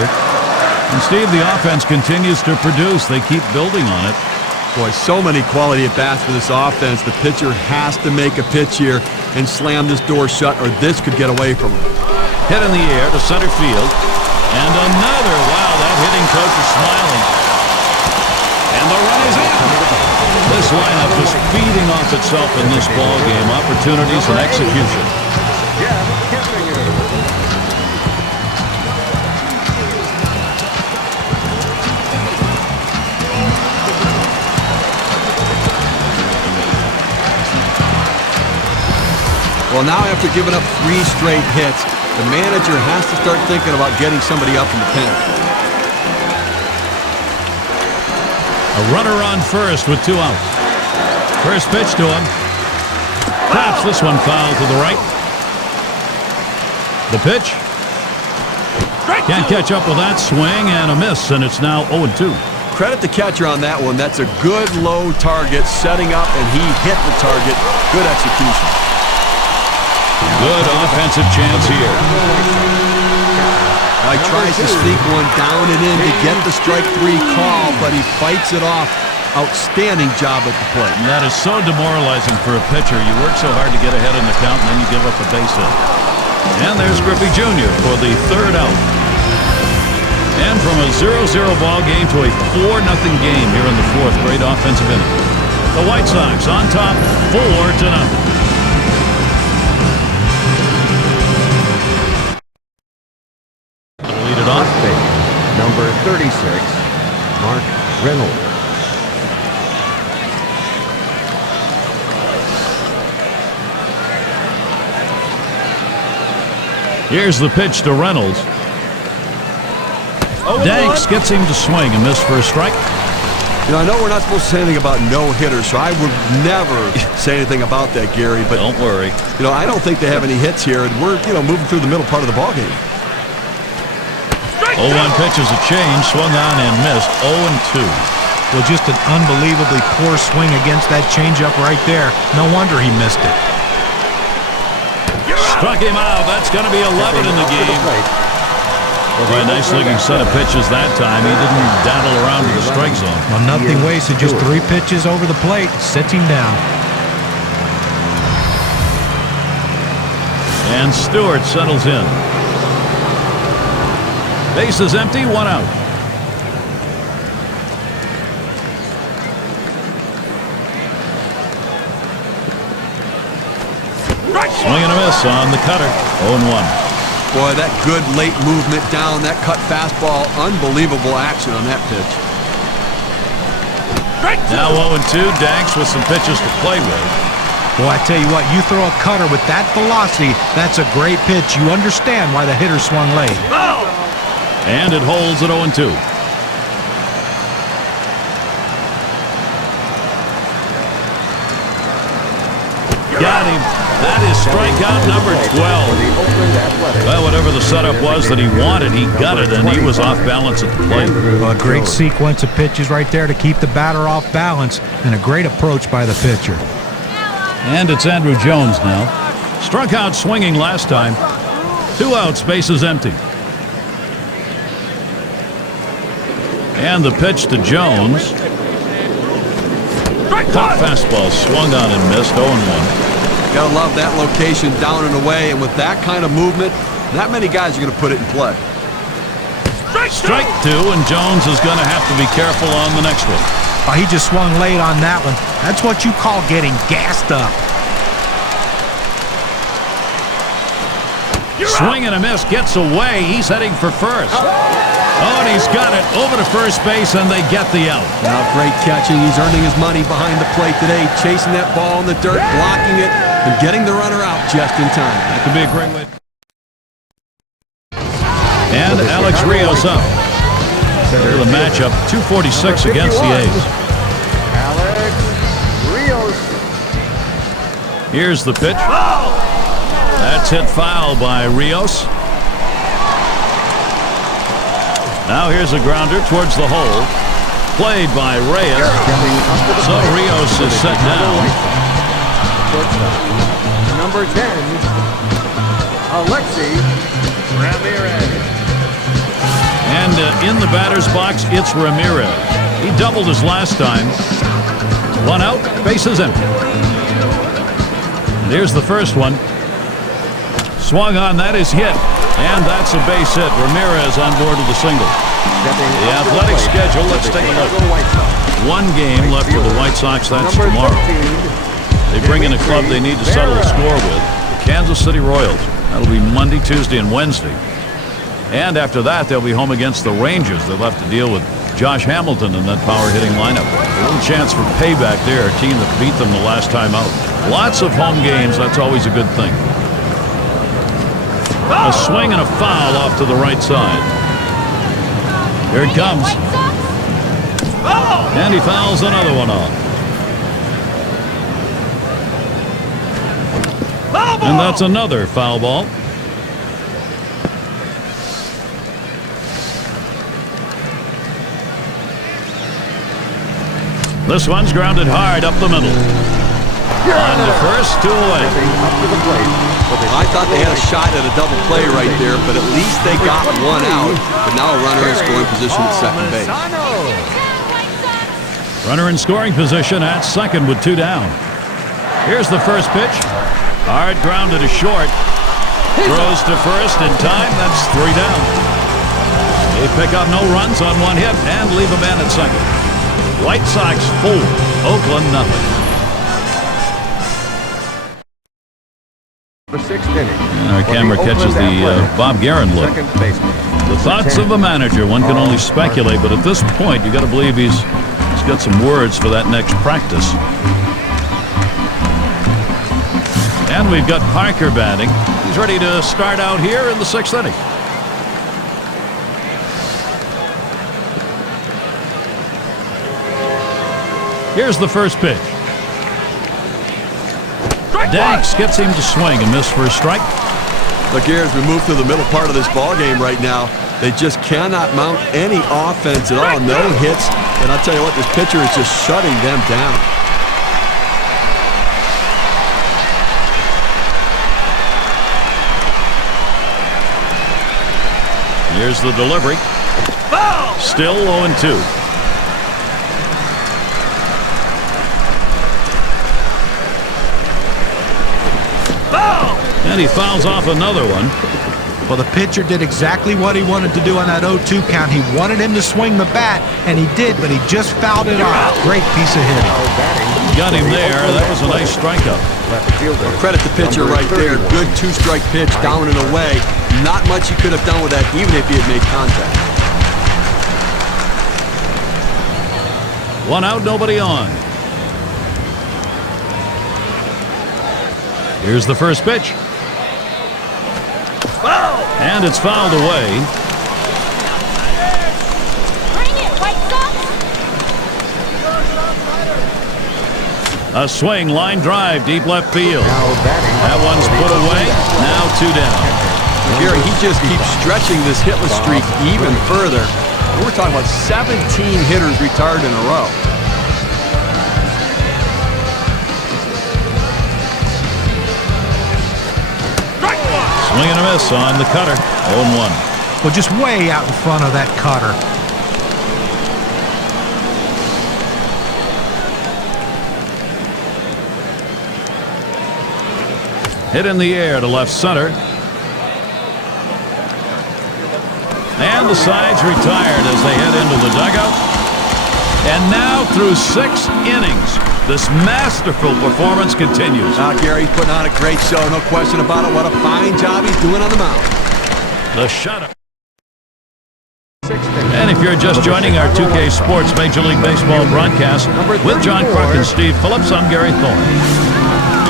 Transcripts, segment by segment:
hitter. And Steve, the offense continues to produce. They keep building on it. Boy, so many quality at-bats for this offense. The pitcher has to make a pitch here and slam this door shut, or this could get away from him. Hit in the air to center field. And another. Wow, that hitting coach is smiling. And the run is in. This lineup just feeding off itself in this ball game. Opportunities and execution. Well, now after giving up 3 straight hits, the manager has to start thinking about getting somebody up in the pen. A runner on first with 2 outs. First pitch to him. Taps this one foul to the right. The pitch. Can't catch up with that swing and a miss, and it's now 0-2. Credit the catcher on that one. That's a good low target setting up, and he hit the target. Good execution. Good offensive chance here. He tries to sneak one down and in to get the strike 3 call, but he fights it off. Outstanding job at the plate. And that is so demoralizing for a pitcher. You work so hard to get ahead in the count, and then you give up a base hit. And there's Griffey Jr. for the 3rd out. And from a 0-0 ball game to a 4-0 game here in the 4th. Great offensive inning. The White Sox on top 4-0. Number 36, Mark Reynolds. Here's the pitch to Reynolds. Danks gets him to swing and miss for a strike. You know, I know we're not supposed to say anything about no-hitters, so I would never say anything about that, Gary. But don't worry. You know, I don't think they have any hits here, and we're moving through the middle part of the ball game. 0-1 pitch is a change, swung on and missed. 0-2. Well, just an unbelievably poor swing against that changeup right there. No wonder he missed it. Struck him out. That's going to be 11 in the game. Well, a nice looking set of pitches that time. He didn't daddle around to the strike zone. Well, nothing wasted. Just 3 pitches over the plate. Sits him down. And Stewart settles in. Base is empty, 1 out. Swing and a miss on the cutter. 0-1. Boy, that good late movement down, that cut fastball, unbelievable action on that pitch. Now 0-2, Danks with some pitches to play with. Boy, I tell you what, you throw a cutter with that velocity, that's a great pitch. You understand why the hitter swung late. And it holds at 0-2. Got him. That is strikeout number 12. Well, whatever the setup was that he wanted, he got it, and he was off balance at the plate. A great sequence of pitches right there to keep the batter off balance, and a great approach by the pitcher. And it's Andruw Jones now. Struck out swinging last time. 2 outs, base is empty. And the pitch to Jones. Top fastball swung on and missed. 0-1. Gotta love that location down and away, and with that kind of movement, not many guys are going to put it in play. Strike 2, and Jones is going to have to be careful on the next one. Oh, he just swung late on that one. That's what you call getting gassed up. Swing and a miss, gets away. He's heading for first. Oh, and he's got it over to first base, and they get the out. Now, great catching. He's earning his money behind the plate today, chasing that ball in the dirt, blocking it, and getting the runner out just in time. That could be a great way. And Alex Rios up. The matchup, 246 against the A's. Alex Rios. Here's the pitch. That's hit foul by Rios. Now here's a grounder towards the hole. Played by Reyes. So Rios is set down. Number 10, Alexi Ramirez. in the batter's box, it's Ramirez. He doubled his last time. 1 out, bases empty. And here's the first one. Swung on, that is hit. And that's a base hit. Ramirez on board with a single. The Athletic schedule, let's take a look. 1 game left for the White Sox, that's tomorrow. They bring in a club they need to settle a score with, the Kansas City Royals. That'll be Monday, Tuesday, and Wednesday. And after that, they'll be home against the Rangers. They'll have to deal with Josh Hamilton in that power-hitting lineup. A little chance for payback there, a team that beat them the last time out. Lots of home games, that's always a good thing. A swing and a foul off to the right side. Here it comes. And he fouls another one off. And that's another foul ball. This one's grounded hard up the middle. On to first, 2 away. I thought they had a shot at a double play right there, but at least they got 1 out. But now a runner in scoring position at second base. Runner in scoring position at second with 2 down. Here's the first pitch. Hard grounded to short. Throws to first in time. That's 3 down. They pick up no runs on 1 hit and leave a man at second. White Sox 4, Oakland nothing. The 6th inning. Our camera catches the Bob Guerin look. The thoughts of a manager, one can only speculate, but at this point, you got to believe he's got some words for that next practice. And we've got Parker batting. He's ready to start out here in the 6th inning. Here's the first pitch. Danks gets him to swing and miss for a strike. Look here, as we move to the middle part of this ball game right now, they just cannot mount any offense at all. No hits, and I'll tell you what, this pitcher is just shutting them down. Here's the delivery. Still 0-2. And he fouls off another one. Well, the pitcher did exactly what he wanted to do on that 0-2 count. He wanted him to swing the bat, and he did, but he just fouled it off. Great piece of hitting. Got him there. That was a nice strikeout. Well, credit the pitcher right there. Good 2-strike pitch down and away. Not much he could have done with that, even if he had made contact. 1 out, nobody on. Here's the first pitch. And it's fouled away. Bring it, White Sox! A swing, line drive, deep left field. That one's put away. Now 2 down. Gary, he just keeps stretching this hitless streak even further. We're talking about 17 hitters retired in a row. Swing and a miss on the cutter. 0-1. Well, just way out in front of that cutter. Hit in the air to left center. And the side's retired as they head into the dugout. And now through 6 innings, this masterful performance continues. Gary's putting on a great show, no question about it. What a fine job he's doing on the mound. The shutout. And if you're just joining our 2K Sports Major League Baseball broadcast with John Kruk and Steve Phillips, I'm Gary Thorne.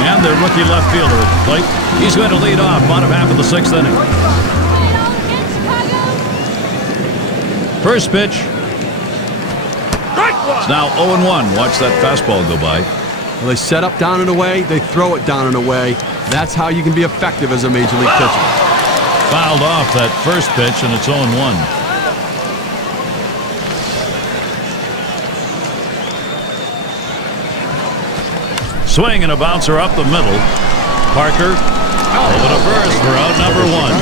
And their rookie left fielder at the plate. He's going to lead off bottom half of the 6th inning. First pitch. It's now 0-1. Watch that fastball go by. Well, they set up down and away. They throw it down and away. That's how you can be effective as a major league pitcher. Fouled off that first pitch, and it's 0-1. Swing and a bouncer up the middle. Parker over to first for out number 1.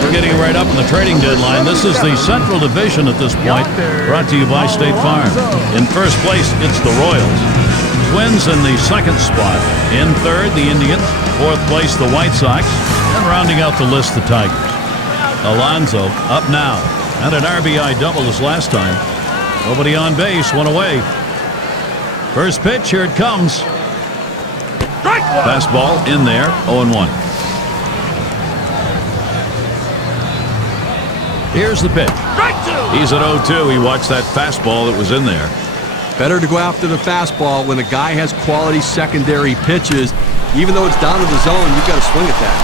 We're getting right up in the trading deadline. This is the Central Division at this point, brought to you by State Farm. In first place, it's the Royals. Twins in the second spot. In third, the Indians. Fourth place, the White Sox. And rounding out the list, the Tigers. Alonso up now. And an RBI double as last time. Nobody on base, one away. First pitch, here it comes. Fastball in there, 0-1. Here's the pitch. He's at 0-2. He watched that fastball that was in there. Better to go after the fastball when a guy has quality secondary pitches. Even though it's down to the zone, you've got to swing at that.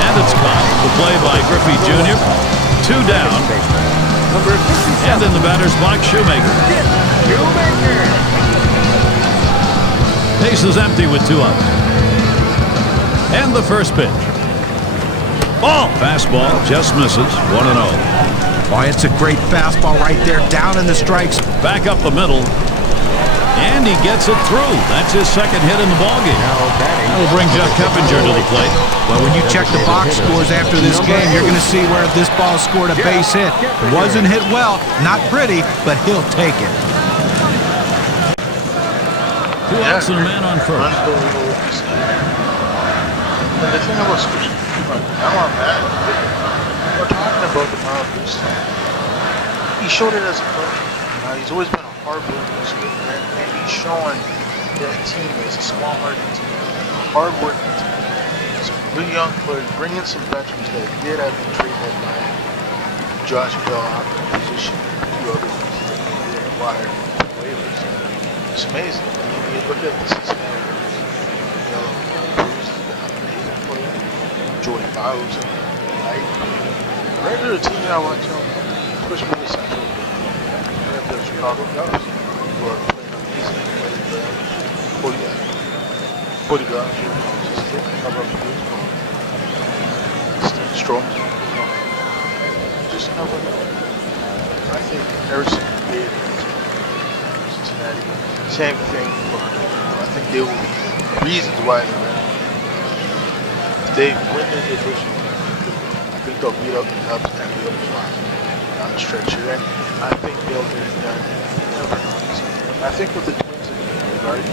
And it's caught. The play by Griffey Jr. 2 down. Number 57. And in the batter's box, Shoemaker. Base is empty with 2 outs. And the first pitch. Ball. Fastball just misses. 1-0. Boy, it's a great fastball right there, down in the strikes. Back up the middle. And he gets it through. That's his second hit in the ballgame. That'll bring Jeff Keppinger to the plate. Well, when you check the box scores after this game, you're going to see where this ball scored a base hit. It wasn't hit well, not pretty, but he'll take it. 2 outs and a man on first. Unbelievable. And the thing about Switch, now I'm mad. We're talking about the Miles Bruce thing. He showed it as a coach. He's always been a hard working man, and he's showing that team is a small-hearted team, a hard-working team. Some good young players, bring in some veterans that did have the trade deadline. Josh Bell out of the position, a few other ones that they acquired waivers. It's amazing. I mean, you look at the Cincinnati Reds, Bruce is an amazing player. Jordan Biles, right? Regular team I want to push for the Central. We have the Chicago Cubs who are playing amazing. Cody Bellinger just didn't cover up the baseball. Steve Stroman, just never know. I think Harrison Gate, Cincinnati, same thing. I think they will be reasons why they're in. If they win the division, I think they'll beat up the Cubs and beat up the Sox down the stretch here. And I think they'll get it done. Never know. I think with the Twins in the right,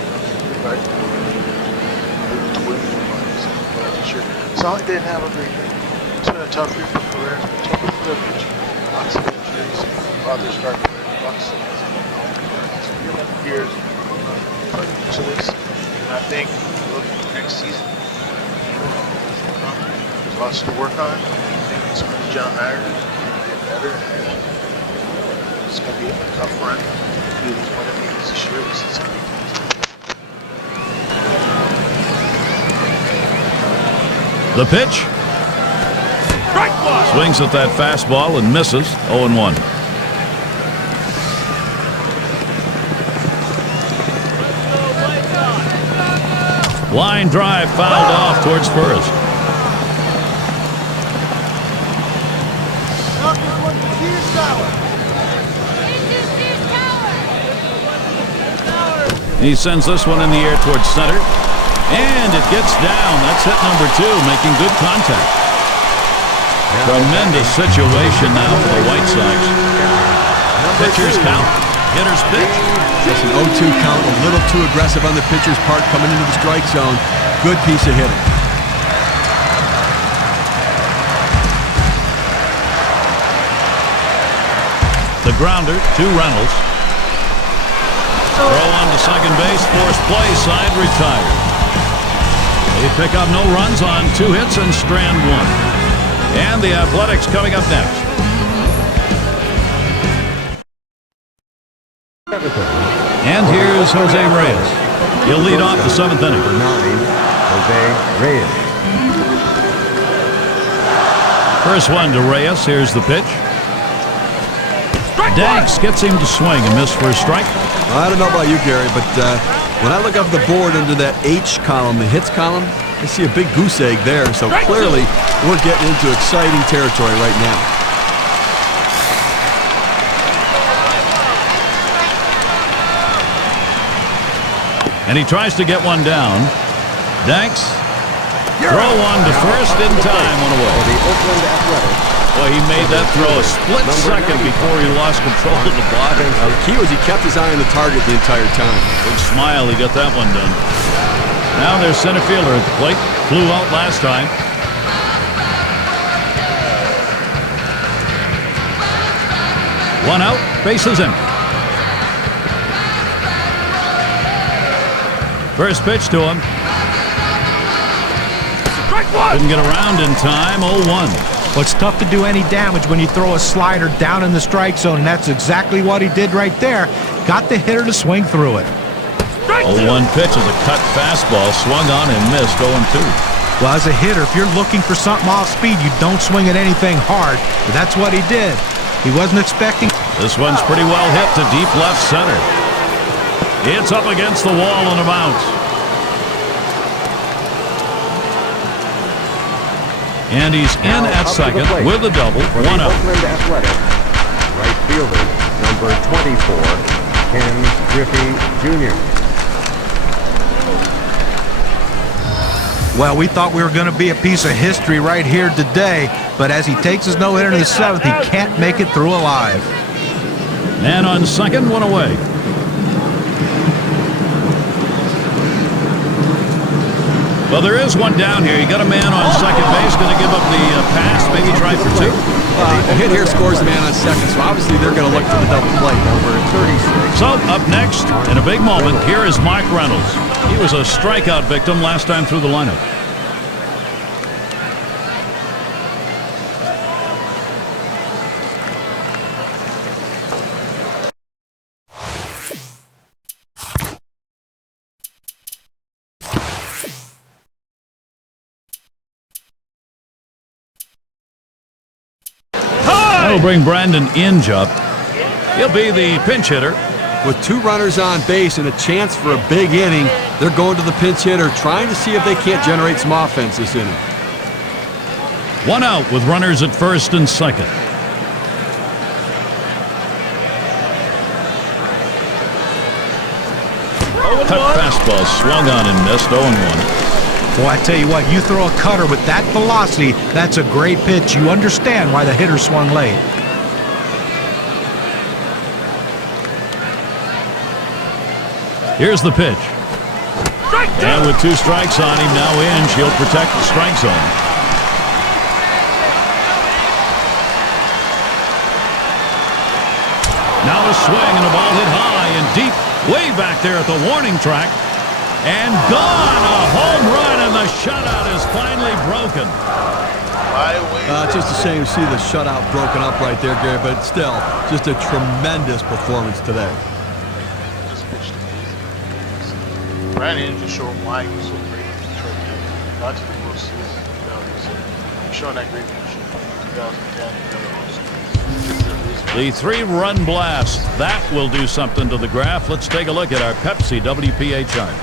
the Twins will this year. It's not like they didn't have a great year. It's been a tough year for Perez, but tough year for their pitching. Lots of injuries, lots of starting players, lots of years. So it's, I think, looking at next season, there's lots to work on. I think it's going to John Myers get better, and it's going to be a tough run. He was one of these this year. It's going to be The pitch. Swings at that fastball and misses. 0-1. Line drive fouled off towards first. He sends this one in the air towards center. And it gets down. That's hit number 2, making good contact. Tremendous situation now for the White Sox. Pitcher's count. Hitter's pitch. Just an 0-2 count, a little too aggressive on the pitcher's part coming into the strike zone. Good piece of hitting. The grounder to Reynolds. Throw on to second base. Forced play. Side retired. They pick up no runs on 2 hits and strand 1. And the Athletics coming up next. And here's Jose Reyes. He'll lead off the 7th inning. Number 9, Jose Reyes. First one to Reyes. Here's the pitch. Danks gets him to swing and miss for a strike. I don't know about you, Gary, but when I look up the board under that H column, the hits column, I see a big goose egg there. So clearly, we're getting into exciting territory right now. And he tries to get one down. Danks Throw one to first in time, one For away. the Oakland Athletics, Boy, he made that throw a split second before he lost control of the body. The key was he kept his eye on the target the entire time. Big smile, he got that one done. Now there's center fielder at the plate. Flew out last time. One out, bases empty. First pitch to him. Couldn't get around in time, 0-1. Well, it's tough to do any damage when you throw a slider down in the strike zone, and that's exactly what he did right there. Got the hitter to swing through it. 0-1 pitch is a cut fastball, swung on and missed, 0-2. Well, as a hitter, if you're looking for something off speed, you don't swing at anything hard. But that's what he did. He wasn't expecting. This one's pretty well hit to deep left center. It's up against the wall on a bounce. And he's in now at up to the second plate with a double, for the 1 out. Oakland Athletics, right fielder, number 24, Ken Griffey Jr. Well, we thought we were going to be a piece of history right here today, but as he takes his no-hitter in the 7th, he can't make it through alive. And on second, 1 away. Well, there is one down here. You got a man on second base, going to give up the pass, maybe try for 2. The hit here scores the man on second, so obviously they're going to look for the double play. Number 36. So, up next, in a big moment, here is Mike Reynolds. He was a strikeout victim last time through the lineup. That'll bring Brandon Inge up. He'll be the pinch hitter. With 2 runners on base and a chance for a big inning, they're going to the pinch hitter, trying to see if they can't generate some offense this inning. 1 out with runners at first and second. Cut fastball swung on and missed, 0-1. Boy, I tell you what, you throw a cutter with that velocity, that's a great pitch. You understand why the hitter swung late. Here's the pitch. And with 2 strikes on him, now Inge, he'll protect the strike zone. Now a swing and a ball hit high and deep, way back there at the warning track. And gone! A home run, and the shutout is finally broken. It's just a shame to see the shutout broken up right there, Gary, but still, just a tremendous performance today. Just pitched amazing. Brandon just showed why he was so great in Detroit. Not to the World Series in 2006. Showing that great leadership in 2010. The 3-run blast. That will do something to the graph. Let's take a look at our Pepsi WPA chart.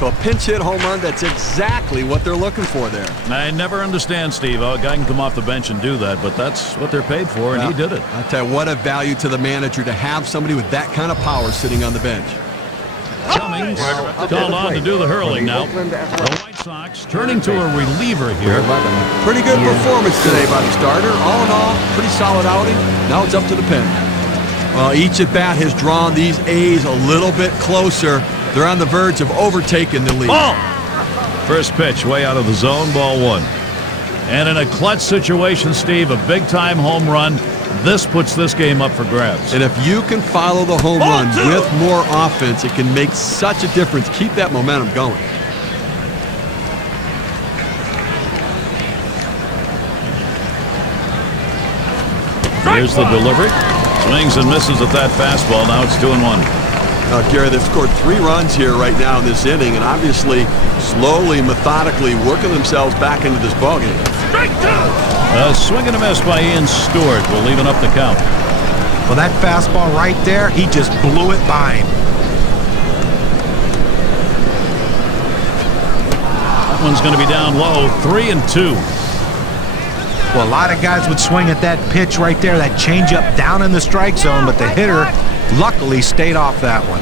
So a pinch hit home run, that's exactly what they're looking for there. I never understand, Steve, how a guy can come off the bench and do that, but that's what they're paid for, and he did it. I tell you, what a value to the manager to have somebody with that kind of power sitting on the bench. Cummings called on to do the hurling now. The White Sox turning to a reliever here. Pretty good performance today by the starter. All in all, pretty solid outing. Now it's up to the pen. Well, each at bat has drawn these A's a little bit closer. They're on the verge of overtaking the lead. Ball! First pitch way out of the zone, ball 1. And in a clutch situation, Steve, a big-time home run, this puts this game up for grabs. And if you can follow the home run with more offense, it can make such a difference. Keep that momentum going. Here's the delivery. Swings and misses at that fastball. Now it's 2-1. Gary, they've scored 3 runs here right now in this inning, and obviously slowly, methodically working themselves back into this ballgame. A swing and a miss by Ian Stewart will even up the count. Well, that fastball right there, he just blew it by him. That one's going to be down low, 3-2. Well, a lot of guys would swing at that pitch right there, that changeup down in the strike zone, but the hitter luckily stayed off that one.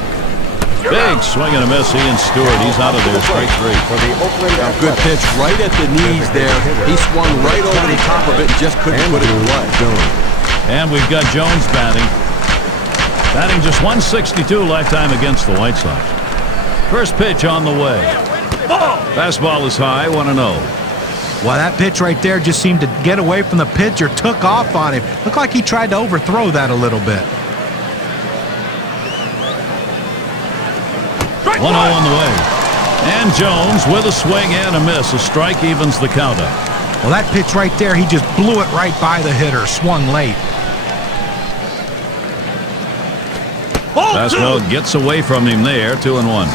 Big swing and a miss. Ian Stewart, he's out of there. Strike three. For the Oakland Good Athletics, pitch right at the knees there. He swung right over the top of it and just couldn't put it in play. Jones. And we've got Jones batting. Batting just 162 lifetime against the White Sox. First pitch on the way. Fastball is high, 1-0. Well, that pitch right there just seemed to get away from the pitcher, took off on him. Looked like he tried to overthrow that a little bit. 1-0 on the way. And Jones with a swing and a miss. A strike evens the count up. Well, that pitch right there, he just blew it right by the hitter, swung late. Fastball gets away from him there, 2-1.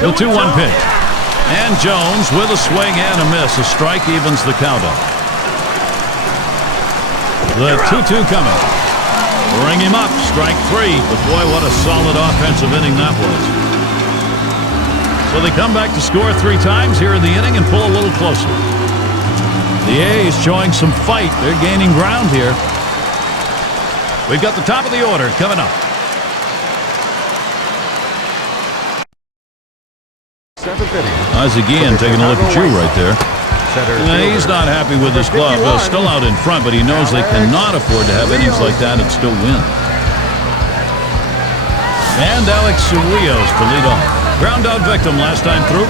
The 2-1 pitch. And Jones with a swing and a miss. A strike evens the count up. The 2-2 coming. Bring him up. Strike three. But boy, what a solid offensive inning that was. So they come back to score 3 times here in the inning and pull a little closer. The A's showing some fight. They're gaining ground here. We've got the top of the order coming up. Ozzie Guillen taking a look at you right there. He's not happy with his glove. Still out in front, but he knows they cannot afford to have innings like that and still win. And Alex Rios to lead off. Ground out victim last time through.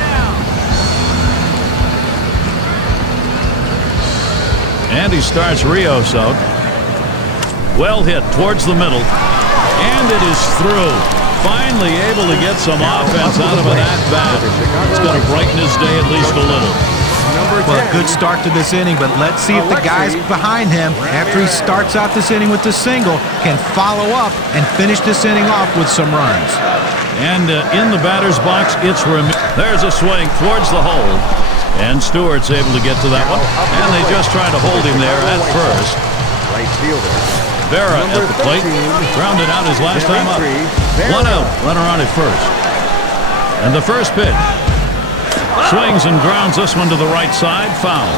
And he starts Rios out. Well hit towards the middle. And it is through. Finally able to get some offense out of an at-bat. It's going to brighten his day at least a little. Well, a good start to this inning, but let's see if the guys behind him, after he starts out this inning with the single, can follow up and finish this inning off with some runs. And in the batter's box, it's there's a swing towards the hole. And Stewart's able to get to that one. And they just try to hold him there at first. Right fielder. Vera at the plate. Grounded out his last time up. 1 out. Runner on at first. And the first pitch. Swings and grounds this one to the right side. Foul.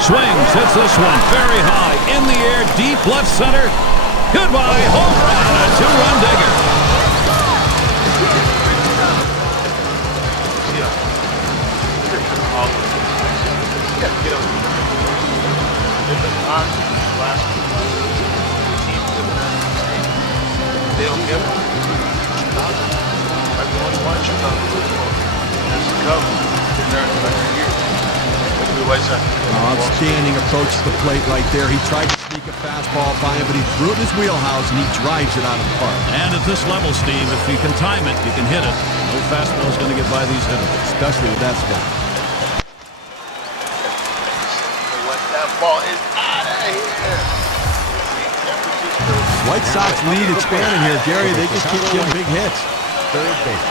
Swings. Hits this one very high. In the air. Deep left center. Goodbye. Home run. A 2-run digger. They don't give them. I've only one Chicago football. That's the Cubs. Been there for 100 years. Look at the White Sox. Outstanding approach to the plate right there. He tried to sneak a fastball by him, but he threw it in his wheelhouse, and he drives it out of the park. And at this level, Steve, if you can time it, you can hit it. No fastball is going to get by these hitters. Especially with that spot. That ball is out of here. White Sox lead expanding here, Gary. They just keep getting big hits. Third base.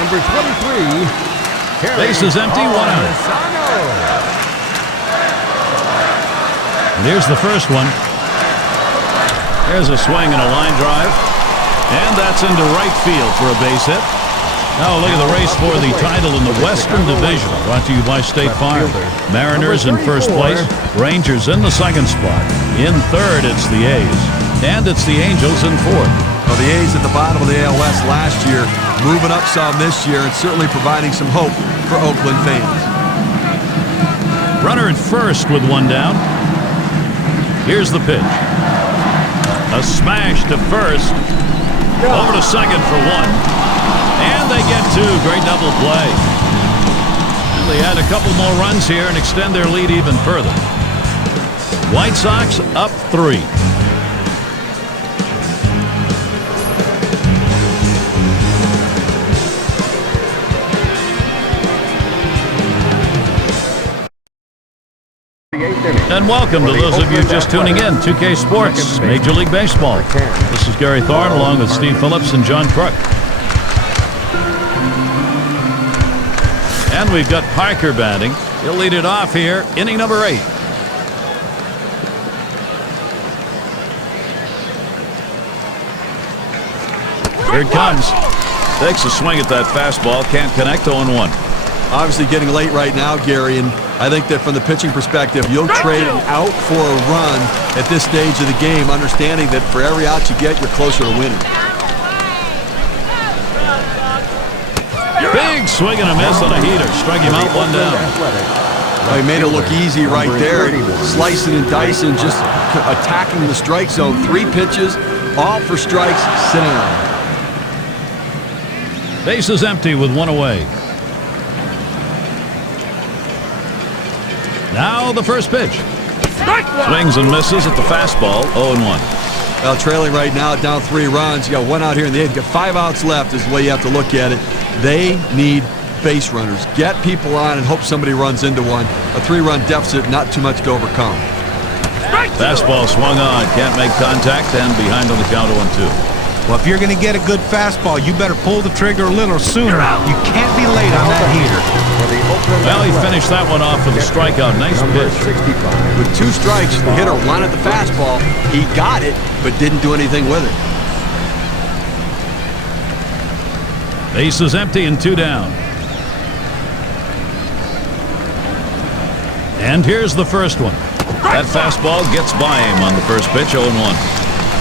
Number 23. Base is empty, 1 out. And here's the first one. There's a swing and a line drive. And that's into right field for a base hit. Now look at the race for the title in the Western Division. Brought to you by State Farm. Mariners in first place. Rangers in the second spot. In third, it's the A's. And it's the Angels in fourth. Well, the A's at the bottom of the AL West last year, moving up some this year, and certainly providing some hope for Oakland fans. Runner at first with 1 down. Here's the pitch. A smash to first. Over to second for 1. And they get 2. Great double play. And they add a couple more runs here and extend their lead even further. White Sox up 3. And welcome to those of you just tuning in. 2K Sports, Major League Baseball. This is Gary Thorne along with Steve Phillips and John Crook. And we've got Parker batting. He'll lead it off here, inning number 8. Here it comes. Takes a swing at that fastball. Can't connect. 0-1. Obviously getting late right now, Gary, and I think that from the pitching perspective, you'll trade an out for a run at this stage of the game, understanding that for every out you get, you're closer to winning. Big swing and a miss on a heater. Strike him out, 1 down. Well, he made it look easy right there, slicing and dicing, just attacking the strike zone. 3 pitches, all for strikes, sit down. Base is empty with 1 away. Now the first pitch. Swings and misses at the fastball. 0-1. Well, trailing right now, down 3 runs. You got 1 out here in the 8th. You got 5 outs left is the way you have to look at it. They need base runners. Get people on and hope somebody runs into one. A 3-run deficit, not too much to overcome. Fastball swung on. Can't make contact and behind on the count. 0-2. Well, if you're going to get a good fastball, you better pull the trigger a little sooner. You can't be late on that heater. Well, he finished that one off with a strikeout. Nice pitch. With 2 strikes, the hitter wanted the fastball. He got it, but didn't do anything with it. Base is empty and 2 down. And here's the first one. That fastball gets by him on the first pitch. 0-1.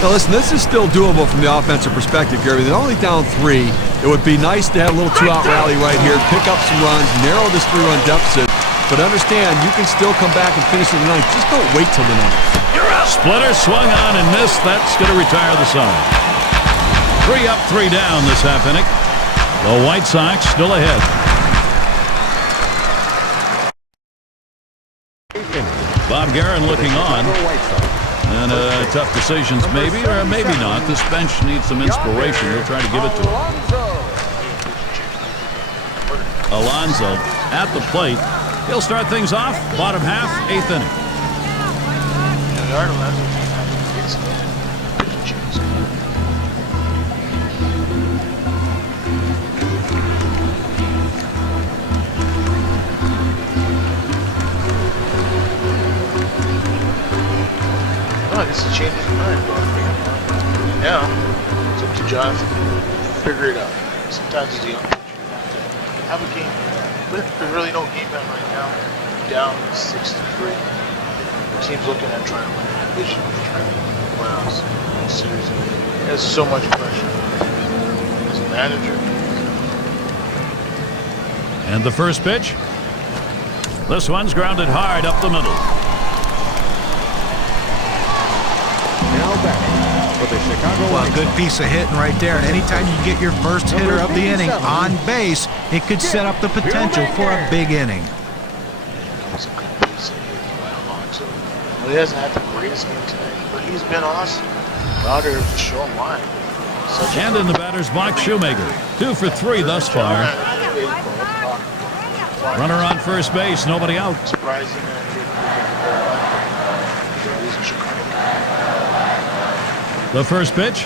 Now listen, this is still doable from the offensive perspective, Gary. They're only down 3. It would be nice to have a little 2-out rally right here, pick up some runs, narrow this 3-run deficit. But understand, you can still come back and finish in the 9th. Just don't wait till the 9th. Splitter swung on and missed. That's going to retire the side. 3 up, 3 down this half inning. The White Sox still ahead. Bob Guerin looking on. And tough decisions maybe, or maybe not. This bench needs some inspiration. He'll try to give it to him. Alonso at the plate. He'll start things off. Bottom half, 8th inning. I guess he changed his mind about me. Now, it's up to John to figure it out. Sometimes he's a young pitcher. Have a game. But there's really no game plan right now. Down 6-3. The team's looking at trying to win the division, trying to win the playoffs, the series. He has so much pressure as a manager. And the first pitch. This one's grounded hard up the middle. Well, a good piece of hitting right there. And anytime you get your first hitter of the inning on base, it could set up the potential for a big inning. It's a good piece of hitting by Alonso. Well, he hasn't had the greatest game tonight, but he's been awesome. Out there to show him why. And in the batter's box, Shoemaker. 2 for 3 thus far. Runner on first base, nobody out. Surprising. The first pitch.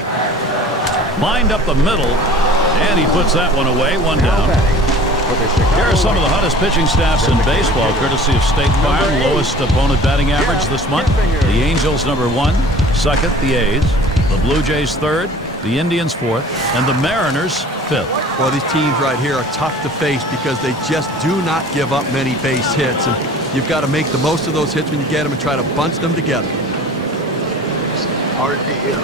Lined up the middle. And he puts that one away. 1 down. Here are some of the hottest pitching staffs in baseball, courtesy of State Farm. Lowest opponent batting average this month. The Angels, number 1. Second, the A's. The Blue Jays, 3rd. The Indians, 4th. And the Mariners, 5th. Well, these teams right here are tough to face because they just do not give up many base hits. And you've got to make the most of those hits when you get them and try to bunch them together. Hard to hit.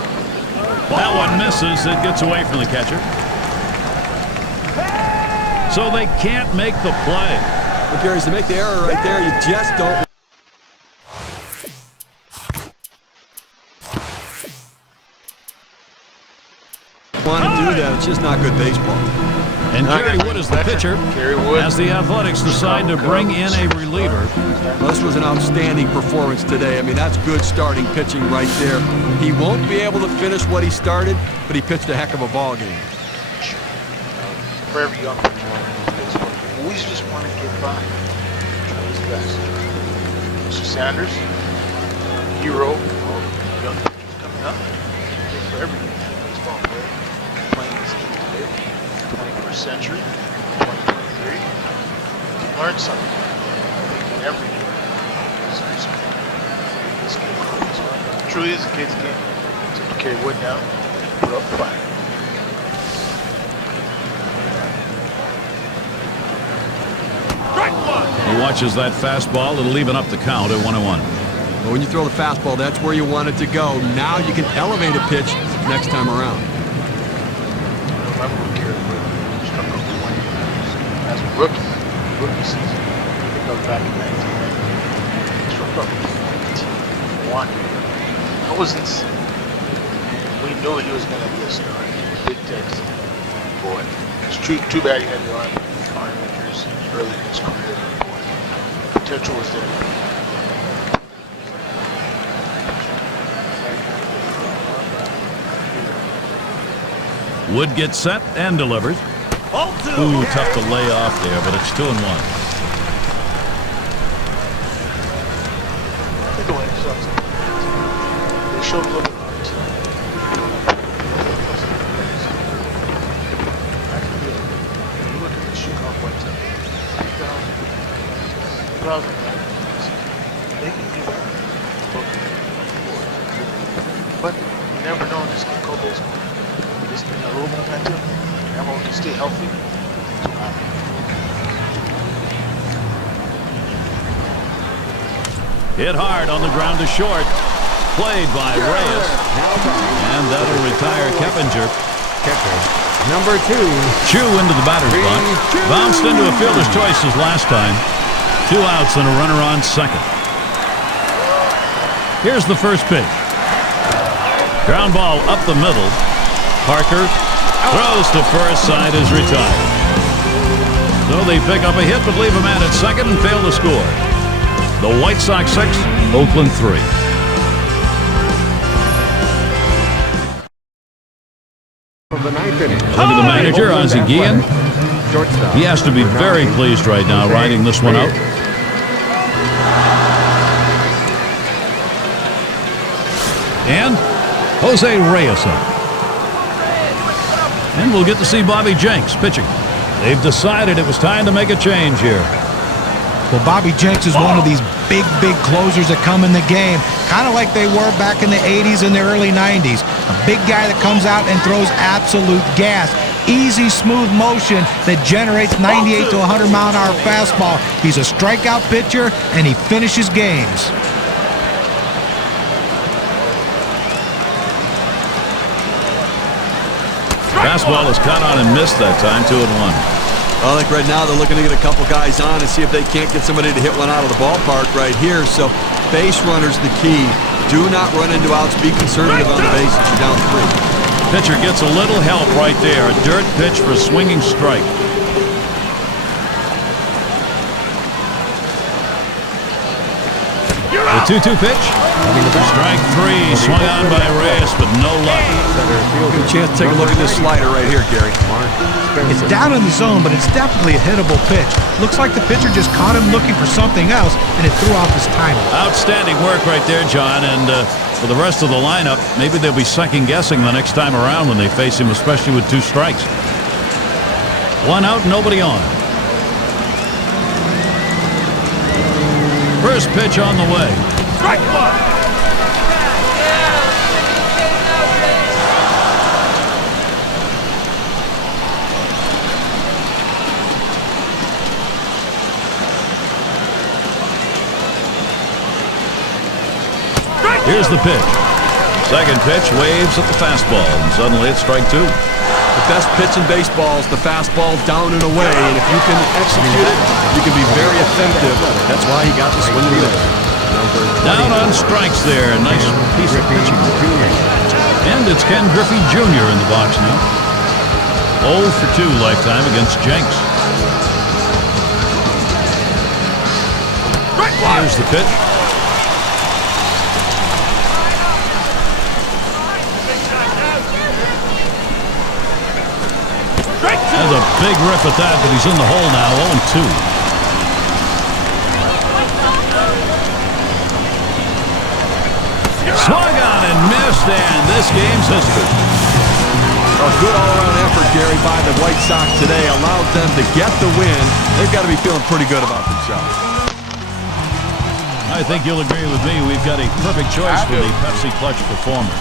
That one misses. It gets away from the catcher. So they can't make the play. But Gary, to make the error right there, you just don't want to do that. It's just not good baseball. And Kerry Wood is the pitcher as the Athletics decide to bring in a reliever. Well, this was an outstanding performance today. I mean, that's good starting pitching right there. He won't be able to finish what he started, but he pitched a heck of a ball game. For every young pitcher, you always just want to get by. Try his best. Mr. Sanders, hero of young pitchers coming up. For every baseball player playing this game today. 21st century, 2023. Learn something. Every game. This game truly is a kid's game. So to carry Wood down, put up the fight. He watches that fastball. It'll even up the count at 1-1. But when you throw the fastball, that's where you want it to go. Now you can elevate a pitch next time around. I remember when Gary Wood struck out 20 as a rookie season. It goes back in 1990. He struck out 21. That was insane. We knew he was going to be a star. Big Texas boy. It's too bad he had the arm injuries early in his career. Boy, potential was there. Wood gets set and delivers. Ooh, tough to lay off there, but it's 2-1. I think the way it sucks. They showed a little bit of art. You look at the Chicago White Sox, 2000, they can do that. But you never know in this game called baseball. Just a little momentum, everyone can stay healthy. Hit hard on the ground to short. Played by Reyes. And that'll retire Keppinger. Number 2. Chew into the batter's box. Bounced into a fielder's choice as last time. 2 outs and a runner on second. Here's the first pitch. Ground ball up the middle. Parker throws to first, side is retired. So they pick up a hit but leave a man at second and fail to score. The White Sox 6, Oakland 3. Of the 9th inning. Look at the manager, Ozzie Guillen. Shortstop. He has to be very pleased right now riding this one out. And Jose Reyes up. And we'll get to see Bobby Jenks pitching. They've decided it was time to make a change here. Well, Bobby Jenks is one of these big closers that come in the game, kind of like they were back in the 80s and the early 90s. A big guy that comes out and throws absolute gas. Easy, smooth motion that generates 98 to 100 mile an hour fastball. He's a strikeout pitcher, and he finishes games. Fastball is caught on and missed that time, 2-1. Well, I think right now they're looking to get a couple guys on and see if they can't get somebody to hit one out of the ballpark right here. So base runner's the key. Do not run into outs. Be conservative on the bases. You're down 3. Pitcher gets a little help right there. A dirt pitch for a swinging strike. The 2-2 pitch. Strike 3, swung on by Reyes, but no luck. Good chance to take a look at this slider right here, Gary. It's down in the zone, but it's definitely a hittable pitch. Looks like the pitcher just caught him looking for something else, and it threw off his timing. Outstanding work right there, John. And for the rest of the lineup, maybe they'll be second-guessing the next time around when they face him, especially with 2 strikes. 1 out, nobody on. First pitch on the way. Strike 1. Here's the pitch. Second pitch, waves at the fastball, and suddenly it's strike 2. The best pitch in baseball is the fastball down and away, and if you can execute it, you can be very effective. That's why he got the swing and miss. Down on strikes there. A nice piece of pitching. And it's Ken Griffey Jr. in the box now. 0 for 2 lifetime against Jenks. Here's the pitch. Has a big rip at that, but he's in the hole now, 0-2. Swung on and missed, and this game's history. A good all-around effort, Gary, by the White Sox today allowed them to get the win. They've got to be feeling pretty good about themselves. I think you'll agree with me. We've got a perfect choice for the Pepsi Clutch Performer.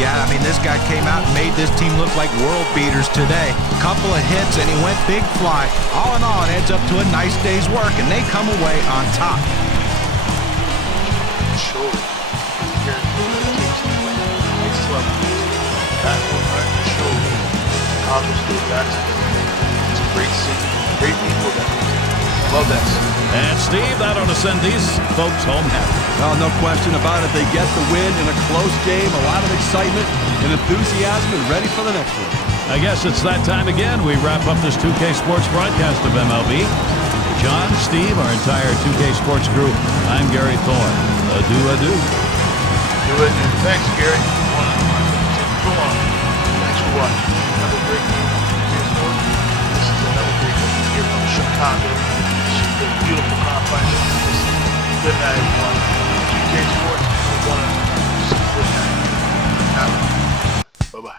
Yeah, I mean, this guy came out and made this team look like world beaters today. Couple of hits, and he went big fly. All in all, it adds up to a nice day's work, and they come away on top. Sure. Next level. That will run the show. Chicago State, it's a great city, great people that love that city. And Steve, that ought to send these folks home happy. Well, no question about it. They get the win in a close game, a lot of excitement and enthusiasm, and ready for the next one. I guess it's that time again. We wrap up this 2K Sports broadcast of MLB. John, Steve, our entire 2K Sports crew, I'm Gary Thorne. Adieu, adieu. Do it, and thanks, Gary. Go on. Thanks for watching. Another great game. This is another great game here from Chicago. The beautiful complex. Good night, everyone. 2K Sports, 1 good night. Bye-bye.